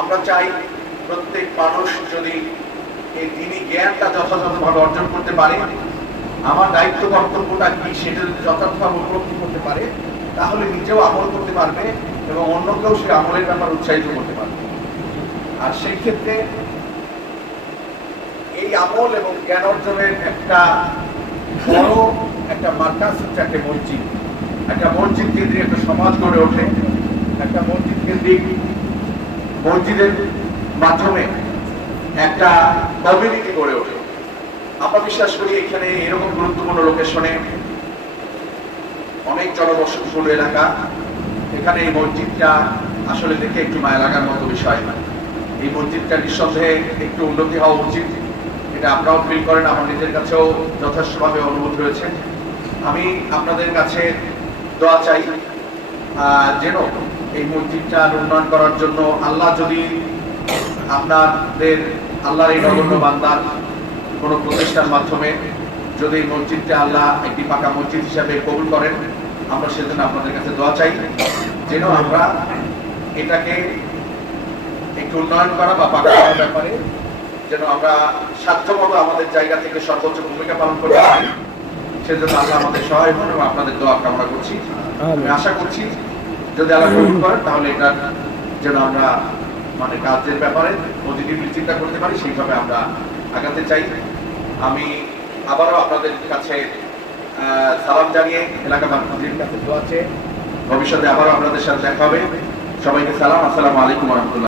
আমরা চাই প্রত্যেক মানুষ যদি এই দিনী জ্ঞানটা যথাযথভাবে অর্জন করতে পারে, আমার দায়িত্ব কর্তব্যটা কি সেটা যদি যথাযথভাবে উপলব্ধি করতে পারে, তাহলে নিজেও আমল করতে পারবে এবং অন্যকেও সে আমলের ব্যাপারে উৎসাহিত করতে পারবে। আর সেই ক্ষেত্রে এই আমল এবং জ্ঞান অর্জনের একটা বড় একটা মার্কাজ হচ্ছে একটা মসজিদ। একটা মসজিদ কেন্দ্রিক একটা সমাজ গড়ে ওঠে, একটা মসজিদ কেন্দ্রিক মসজিদের মাধ্যমে একটা কমিউনিটি গড়ে ওঠে। আমরা বিশ্বাস করি এখানে এরকম গুরুত্বপূর্ণ লোকেশনে অনেক জনবসতিপূর্ণ এলাকা, এখানে এই মসজিদটা আসলে দেখে একটু মায়া লাগার মতো বিষয় না। এই মসজিদটা নিঃসন্দেহে একটু উন্নতি হওয়া উচিত, এটা আপনারাও ফিল করেন, আমার নিজের কাছেও যথেষ্টভাবে অনুভূত রয়েছে। আমি আপনাদের কাছে দোয়া চাই যেন এই মসজিদটার উন্নয়ন করার জন্য আল্লাহ যদি আপনাদের আল্লাহর এই নগণ্য বান্দার কোনো প্রচেষ্টার মাধ্যমে যদি এই মসজিদটা আল্লাহ একটি পাকা মসজিদ হিসাবে কবুল করেন, আমরা সেজন্য আপনাদের কাছে দোয়া চাই যেন আমরা এটাকে একটু উন্নয়ন করা বা পাকা করার ব্যাপারে যেন আমরা সাধ্যমতো আমাদের জায়গা থেকে সর্বোচ্চ ভূমিকা পালন করতে পারি। সেজন্য আল্লাহ আমাদের সহায় হন এবং আপনাদের দোয়া কামনা করছি। আমি আশা করছি যদি আল্লাহ কবুল করেন তাহলে এটা যেন আমরা মানে কাজের ব্যাপারে পজিটিভলি চিন্তা করতে পারি, সেইভাবে আমরা আগাতে চাই। আমি আবারও আপনাদের কাছে সালাম জানিয়ে এলাকাবাসীর কাছে দোয়া চেয়ে ভবিষ্যতে আবারও আপনাদের সাথে দেখা হবে। সবাইকে সালাম, আসসালামু আলাইকুম ওয়া রাহমাতুল্লাহ।